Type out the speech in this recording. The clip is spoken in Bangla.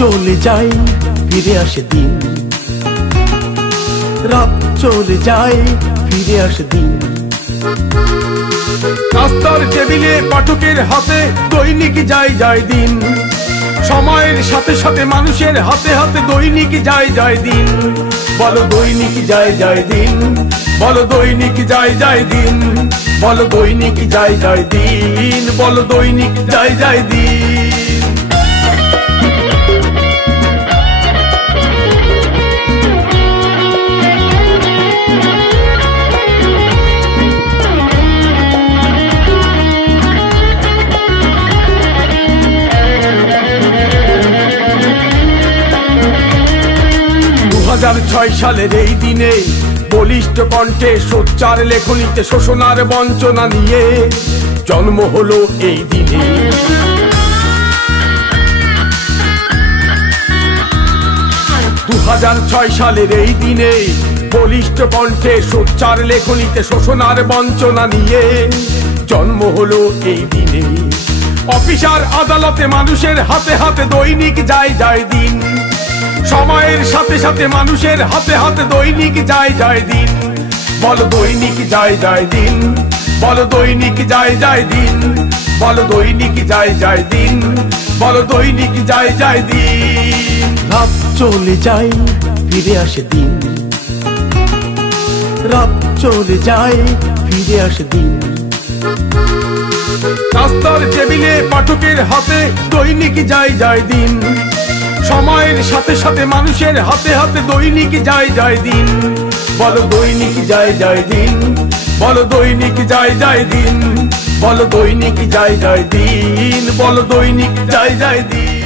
চলে যায় ফিরে আসে দিন, রাত চলে যায় ফিরে আসে দিন। রাস্তার টেবিলে পাঠকের হাতে দৈনিক যায় যায় দিন, সময়ের সাথে সাথে মানুষের হাতে হাতে দৈনিক যায় যায় দিন। বলো দৈনিক যায় যায় দিন, বলো দৈনিক যায় যায় দিন, বলো দৈনিক যায় যায় দিন, বলো দৈনিক যায় যায় দিন। 2006 সালের এই দিনে বলিষ্ঠ কণ্ঠে সোচ্চার লেখনীতে শোষণার বঞ্চনা নিয়ে জন্ম হলো এই দিনে। 2006 সালের এই দিনে বলিষ্ঠ কণ্ঠে সোচ্চার লেখনীতে শোষণার বঞ্চনা নিয়ে জন্ম হলো এই দিনে। অফিসার আদালতে মানুষের হাতে হাতে দৈনিক যায় যায় দিন, সময়ের সাথে সাথে মানুষের হাতে হাতে দৈনিক যায় যায় দিন। বলো দৈনিক যায় যায় দিন, বলো দৈনিক যায় যায় দিন, বলো দৈনিক যায় যায় দিন, বলো দৈনিক যায় যায় দিন। রাত চলে যায় ফিরে আসে দিন, রাত চলে যায় ফিরে আসে দিন। রাস্তার টেবিলে পাঠকের হাতে দৈনিক যায় যায় দিন, সময়ের সাথে সাথে মানুষের হাতে হাতে দৈনিক যায় যায় দিন। বলো দৈনিক যায় যায় দিন, বলো দৈনিক যায় যায় দিন, বলো দৈনিক যায় যায় দিন, বলো দৈনিক যায় যায় দিন।